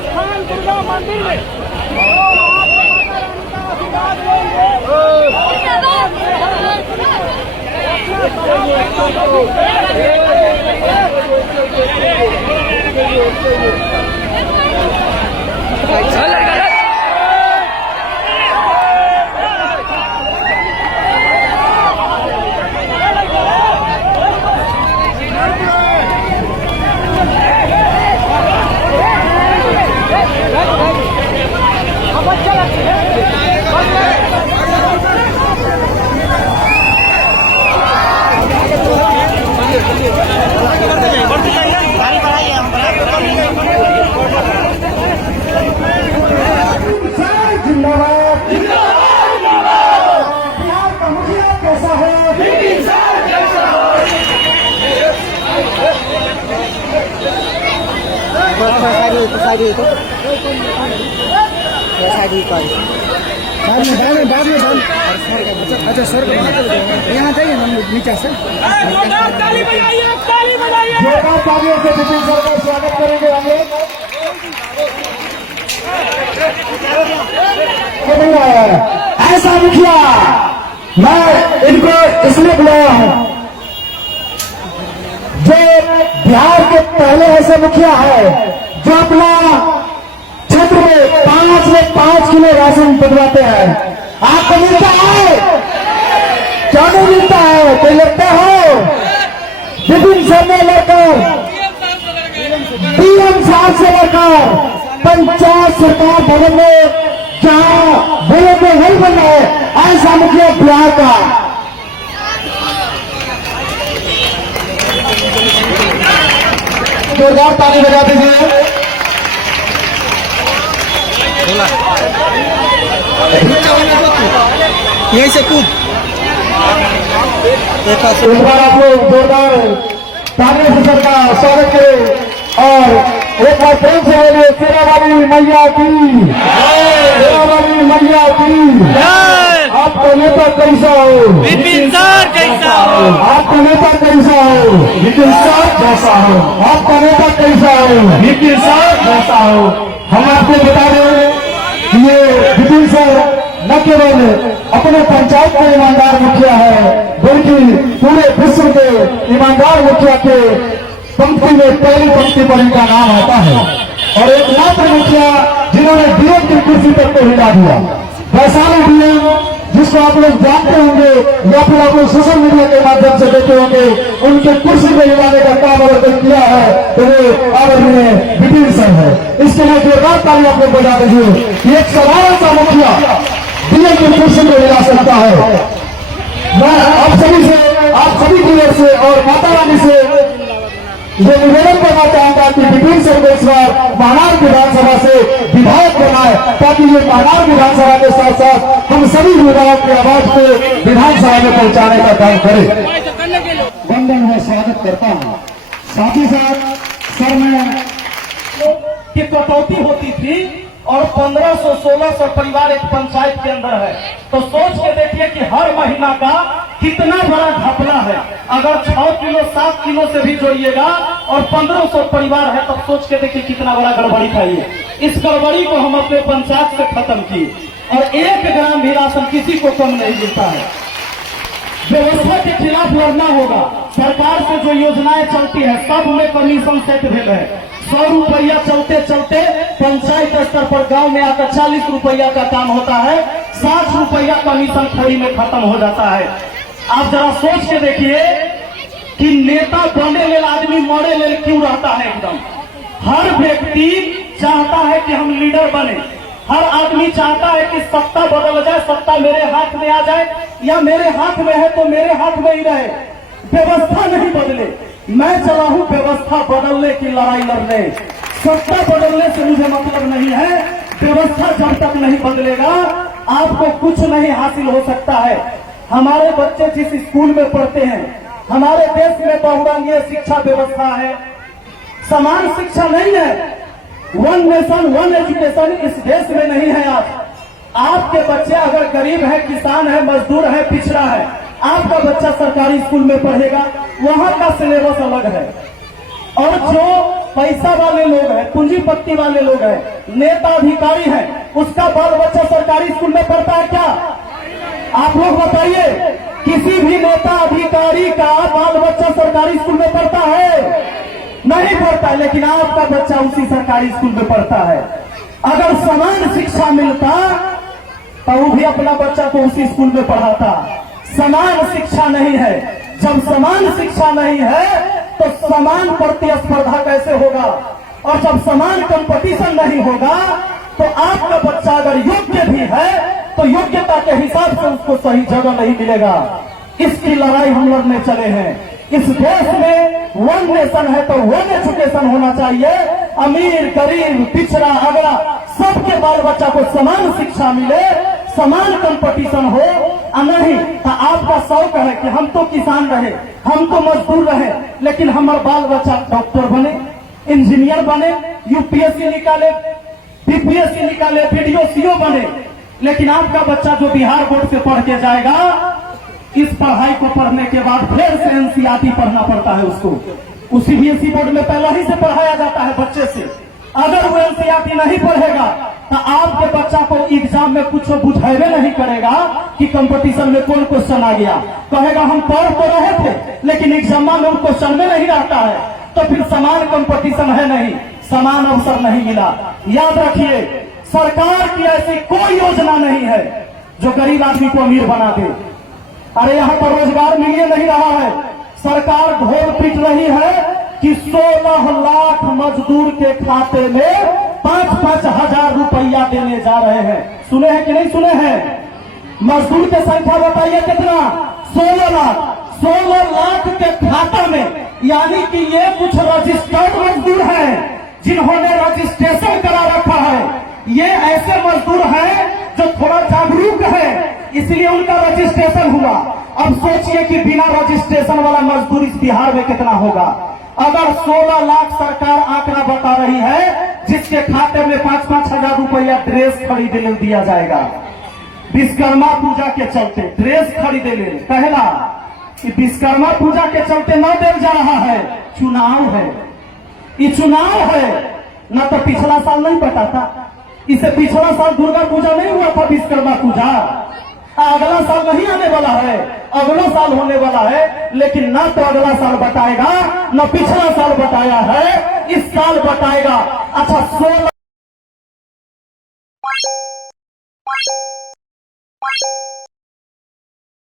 स्थान दुर्गा मंदिर में आशीर्वाद लेंगे। अच्छा सर यहाँ जाइए ना नीचे से ताली बजाइए, ताली बजाइए। तालियों से विपिन सर का स्वागत करेंगे हम लोग। ऐसा मुखिया मैं इनको इसलिए बुलाया हूं जो बिहार के पहले ऐसे मुखिया है जो अपना क्षेत्र में 5 किलो राशन भिजवाते हैं। आपको मिलता है? क्यों नहीं मिलता है? कोई लगता हो? विपिन सर ने लेकर पीएम साहब से लेकर पंचायत सरकार भवन में जहां बोले में वही बन रहा है, ऐसा मुखिया बिहार का। जोरदार ताली बजा दीजिए। यहीं से कूद एक बार आप लोग जोरदार ताली से सर का स्वागत करें और एक बार प्रेम से बोलिए शेरा वाली मैया की, शेरा वाली मैया की। आपका नेता कैसा हो? विपिन सर कैसा हो? आपका नेता कैसा हो? विपिन सर कैसा हो? आपका नेता कैसा हो? विपिन सर कैसा हो? हम आपको बता दें कि ये विपिन सर न केवल अपने पंचायत के ईमानदार मुखिया है बल्कि पूरे विश्व के ईमानदार मुखिया के पंक्ति में पहली पंक्ति पर इनका नाम आता है और एकमात्र मुखिया जिन्होंने डीएम की कुर्सी तक को हिला दिया। वैशाली डीएम जिसको आप लोग जानते होंगे या फिर आप लोग सोशल मीडिया के माध्यम से देखे होंगे, उनके कुर्सी को हिलाने का काम अगर किया है तो वो आदरणीय विपिन सर है। इसके लिए जोरदार ताली आप लोग बजा दीजिए। एक साधारण सा मुखिया डीएम की कुर्सी को हिला सकता है। मैं आप सभी की ओर से और माता रानी से ये निवेदन करना चाहता कि विपिन सर को इस बार महानार विधानसभा से विधायक बनाए ताकि ये महानार विधानसभा के साथ साथ हम सभी विधायक की आवाज को विधानसभा में पहुंचाने का काम करें। वंदन मैं स्वागत करता हूँ। साथ ही साथ सर में की कटौती होती थी और 1500-1600 परिवार एक पंचायत के अंदर है, तो सोच के देखिए कि हर महीना का कितना बड़ा घपला है। अगर 6 किलो 7 किलो से भी जोड़िएगा और 1500 परिवार है तब सोच के देखिए कितना बड़ा गड़बड़ी था ये। इस गड़बड़ी को हम अपने पंचायत से खत्म किए और 1 ग्राम भी राशन किसी को कम नहीं मिलता है। व्यवस्था के खिलाफ लड़ना होगा। सरकार से जो योजनाएं चलती है सब में कमीशन सेट भेल है। 100 रुपया चलते चलते पंचायत स्तर पर गांव में आकर 40 रुपया का काम होता है, 60 रुपया कमीशन खड़ी में खत्म हो जाता है। आप जरा सोच के देखिए कि नेता बने लेल आदमी मरे लेल क्यों रहता है। एकदम हर व्यक्ति चाहता है कि हम लीडर बने, हर आदमी चाहता है कि सत्ता बदल जाए, सत्ता मेरे हाथ में आ जाए, या मेरे हाथ में है तो मेरे हाथ में ही रहे, व्यवस्था नहीं बदले। मैं चला हूं व्यवस्था बदलने की लड़ाई लड़ने। सत्ता बदलने से मुझे मतलब नहीं है, व्यवस्था जब तक नहीं बदलेगा आपको कुछ नहीं हासिल हो सकता है। हमारे बच्चे जिस स्कूल में पढ़ते हैं, हमारे देश में बहुरंगीय शिक्षा व्यवस्था है, समान शिक्षा नहीं है। 1 नेशन 1 एजुकेशन इस देश में नहीं है। आपके बच्चे अगर गरीब है, किसान है, मजदूर है, पिछड़ा है, आपका बच्चा सरकारी स्कूल में पढ़ेगा, वहां का सिलेबस अलग है। और जो पैसा वाले लोग हैं, पूंजीपति वाले लोग हैं, नेता अधिकारी हैं, उसका बाल बच्चा सरकारी स्कूल में पढ़ता है क्या? आप लोग बताइए, किसी भी नेता अधिकारी का बाल बच्चा सरकारी स्कूल में पढ़ता है? नहीं पढ़ता है। लेकिन आपका बच्चा उसी सरकारी स्कूल में पढ़ता है। अगर समान शिक्षा मिलता तो वो भी अपना बच्चा को उसी स्कूल में पढ़ाता। समान शिक्षा नहीं है। जब समान शिक्षा नहीं है तो समान प्रतिस्पर्धा कैसे होगा? और जब समान कंपटीशन नहीं होगा तो आपका बच्चा अगर योग्य भी है तो योग्यता के हिसाब से उसको सही जगह नहीं मिलेगा। इसकी लड़ाई हम लड़ने चले हैं। इस देश में वन नेशन है तो वन एजुकेशन होना चाहिए। अमीर, गरीब, पिछड़ा, अगड़ा सबके बाल बच्चा को समान शिक्षा मिले, समान कंपटीशन हो। नहीं तो आपका शौक है कि हम तो किसान रहे, हम तो मजदूर रहे, लेकिन हमारा बाल बच्चा डॉक्टर बने, इंजीनियर बने, यूपीएससी निकाले, बीपीएससी निकाले, बीडीओ बने। लेकिन आपका बच्चा जो बिहार बोर्ड से पढ़ के जाएगा, इस पढ़ाई को पढ़ने के बाद फिर से एनसीईआरटी पढ़ना पड़ता है उसको। उसी सीबीएसई बोर्ड में पहले ही से पढ़ाया जाता है बच्चे से। अगर वो एनसीईआरटी नहीं पढ़ेगा तो आपके बच्चा को एग्जाम में कुछ बुझावे नहीं करेगा कि कंपटीशन में कौन क्वेश्चन आ गया। कहेगा हम पढ़ तो रहे थे लेकिन एग्जाम में वो क्वेश्चन में नहीं रहता है, तो फिर समान कंपटीशन है नहीं, समान अवसर नहीं मिला। याद रखिए, सरकार की ऐसी कोई योजना नहीं है जो गरीब आदमी को अमीर बना दे। अरे यहाँ पर रोजगार मिल नहीं रहा है। सरकार ढोल पीट रही है कि 16 लाख मजदूर के खाते में 5-5 हजार रुपया देने जा रहे हैं। सुने हैं कि नहीं सुने हैं? मजदूर की संख्या बताइए कितना? 16 लाख। 16 लाख के खाता में, यानी कि ये कुछ रजिस्टर्ड मजदूर हैं जिन्होंने रजिस्ट्रेशन करा रखा है। ये ऐसे मजदूर हैं जो थोड़ा जागरूक है, इसलिए उनका रजिस्ट्रेशन हुआ। अब सोचिए कि बिना रजिस्ट्रेशन वाला मजदूर इस बिहार में कितना होगा। अगर 16 लाख सरकार आंकड़ा बता रही है, जिसके खाते में 5-5 हजार रुपया ड्रेस खरीदने दिया जाएगा, विश्वकर्मा पूजा के चलते ड्रेस खरीदने। पहला कि विश्वकर्मा पूजा के चलते न दे जा रहा है, चुनाव है। ये चुनाव है, न तो पिछला साल नहीं पता था। इसे पिछला साल दुर्गा पूजा नहीं हुआ था, विश्वकर्मा पूजा। अगला साल नहीं आने वाला है, अगला साल होने वाला है। लेकिन ना तो अगला साल बताएगा, न पिछला साल बताया है, इस साल बताएगा। अच्छा, 16